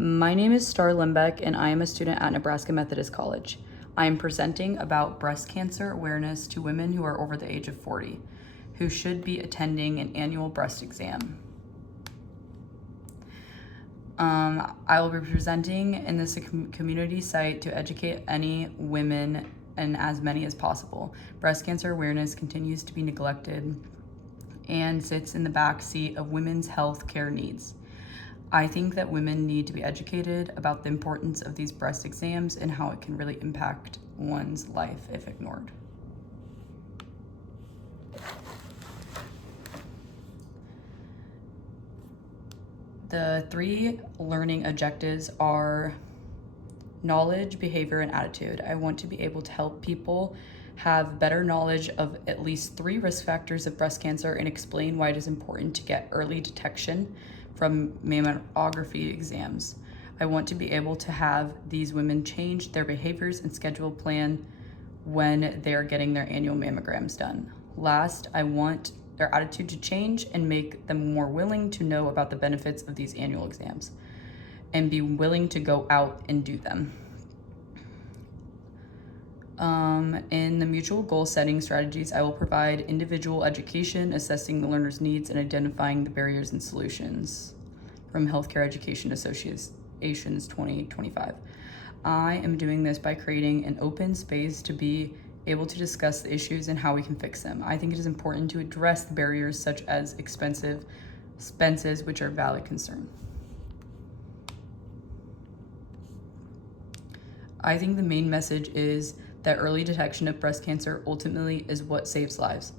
My name is Star Limbeck, and I am a student at Nebraska Methodist College. I am presenting about breast cancer awareness to women who are over the age of 40, who should be attending an annual breast exam. I will be presenting in this community site to educate any women and as many as possible. Breast cancer awareness continues to be neglected and sits in the back seat of women's health care needs. I think that women need to be educated about the importance of these breast exams and how it can really impact one's life if ignored. The 3 learning objectives are knowledge, behavior, and attitude. I want to be able to help people have better knowledge of at least 3 risk factors of breast cancer and explain why it is important to get early detection from mammography exams. I want to be able to have these women change their behaviors and schedule plan when they're getting their annual mammograms done. Last, I want their attitude to change and make them more willing to know about the benefits of these annual exams and be willing to go out and do them. In the mutual goal setting strategies, I will provide individual education, assessing the learner's needs, and identifying the barriers and solutions from Healthcare Education Association's 2025. I am doing this by creating an open space to be able to discuss the issues and how we can fix them. I think it is important to address the barriers such as expenses, which are a valid concern. I think the main message is that early detection of breast cancer ultimately is what saves lives.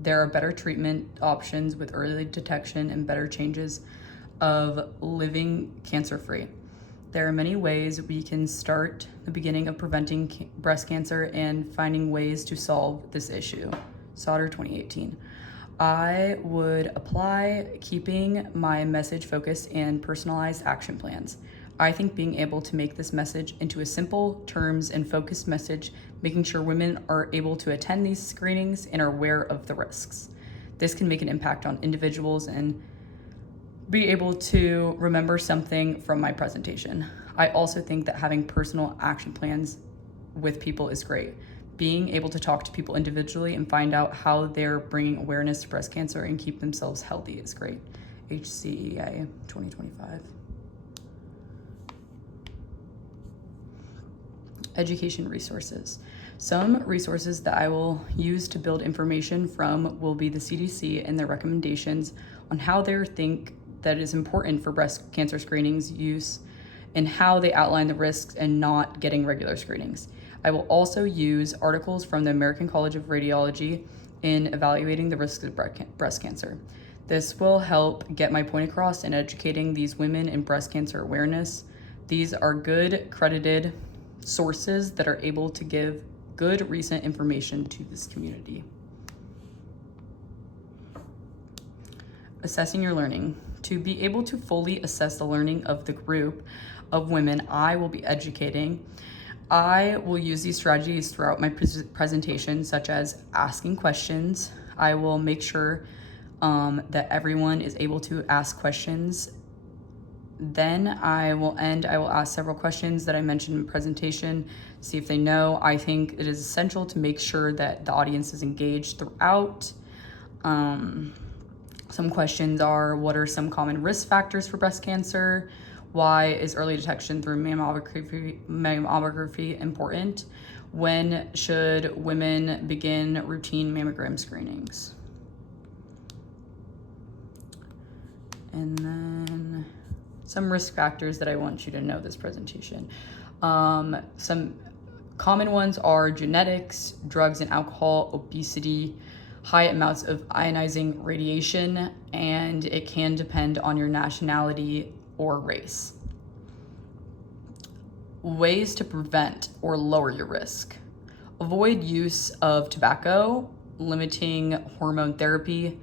There are better treatment options with early detection and better changes of living cancer-free. There are many ways we can start the beginning of preventing breast cancer and finding ways to solve this issue. Sauter 2018. I would apply keeping my message focused and personalized action plans. I think being able to make this message into a simple terms and focused message, making sure women are able to attend these screenings and are aware of the risks. This can make an impact on individuals and be able to remember something from my presentation. I also think that having personal action plans with people is great. Being able to talk to people individually and find out how they're bringing awareness to breast cancer and keep themselves healthy is great. HCEA 2025. Education resources. Some resources that I will use to build information from will be the CDC and their recommendations on how they think that is important for breast cancer screenings use and how they outline the risks in not getting regular screenings. I will also use articles from the American College of Radiology in evaluating the risks of breast cancer. This will help get my point across in educating these women in breast cancer awareness. These are good, credited sources that are able to give good, recent information to this community. Assessing your learning. To be able to fully assess the learning of the group of women I will be educating, I will use these strategies throughout my presentation, such as asking questions. I will make sure that everyone is able to ask questions. Then I will ask several questions that I mentioned in the presentation, see if they know. I think it is essential to make sure that the audience is engaged throughout. Some questions are, what are some common risk factors for breast cancer? Why is early detection through mammography important? When should women begin routine mammogram screenings? And then some risk factors that I want you to know this presentation. Some common ones are genetics, drugs and alcohol, obesity, high amounts of ionizing radiation, and it can depend on your nationality or race. Ways to prevent or lower your risk. Avoid use of tobacco, limiting hormone therapy,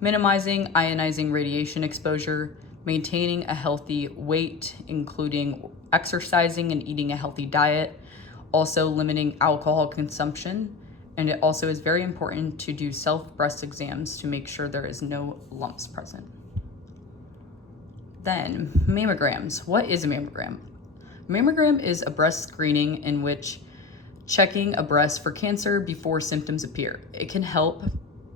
minimizing ionizing radiation exposure, maintaining a healthy weight, including exercising and eating a healthy diet, also limiting alcohol consumption, and it also is very important to do self breast exams to make sure there is no lumps present. Then mammograms. What is a mammogram? Mammogram is a breast screening in which checking a breast for cancer before symptoms appear. It can help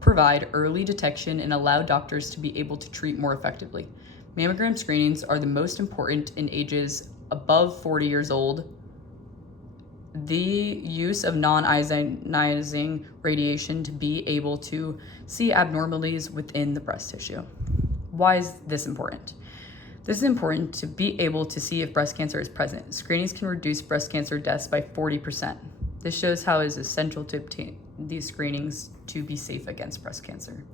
provide early detection and allow doctors to be able to treat more effectively. Mammogram screenings are the most important in ages above 40 years old. The use of non-ionizing radiation to be able to see abnormalities within the breast tissue. Why is this important? This is important to be able to see if breast cancer is present. Screenings can reduce breast cancer deaths by 40%. This shows how it is essential to obtain these screenings to be safe against breast cancer.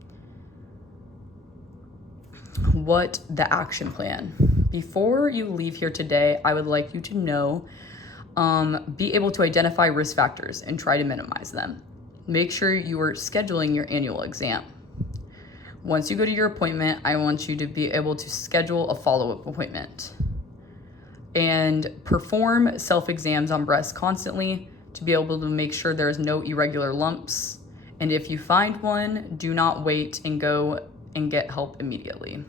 What the action plan? Before you leave here today, I would like you to know, be able to identify risk factors and try to minimize them. Make sure you are scheduling your annual exam. Once you go to your appointment, I want you to be able to schedule a follow-up appointment and perform self-exams on breasts constantly to be able to make sure there's no irregular lumps. And if you find one, do not wait and go and get help immediately.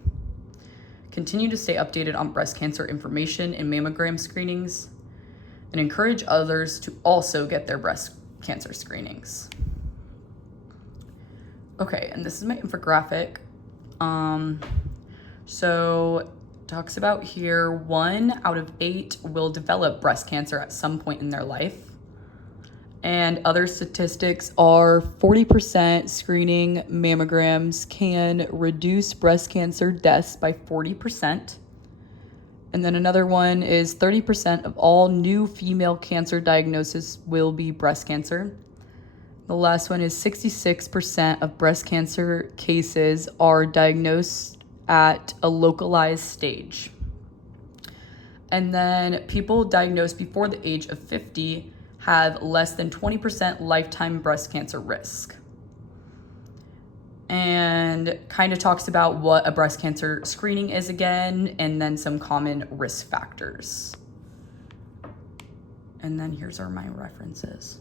Continue to stay updated on breast cancer information and mammogram screenings, and encourage others to also get their breast cancer screenings. Okay, and this is my infographic. So it talks about here 1 out of 8 will develop breast cancer at some point in their life. And other statistics are 40% screening mammograms can reduce breast cancer deaths by 40%. And then another one is 30% of all new female cancer diagnoses will be breast cancer. The last one is 66% of breast cancer cases are diagnosed at a localized stage. And then people diagnosed before the age of 50 have less than 20% lifetime breast cancer risk. And kind of talks about what a breast cancer screening is again, and then some common risk factors. And then here's my references.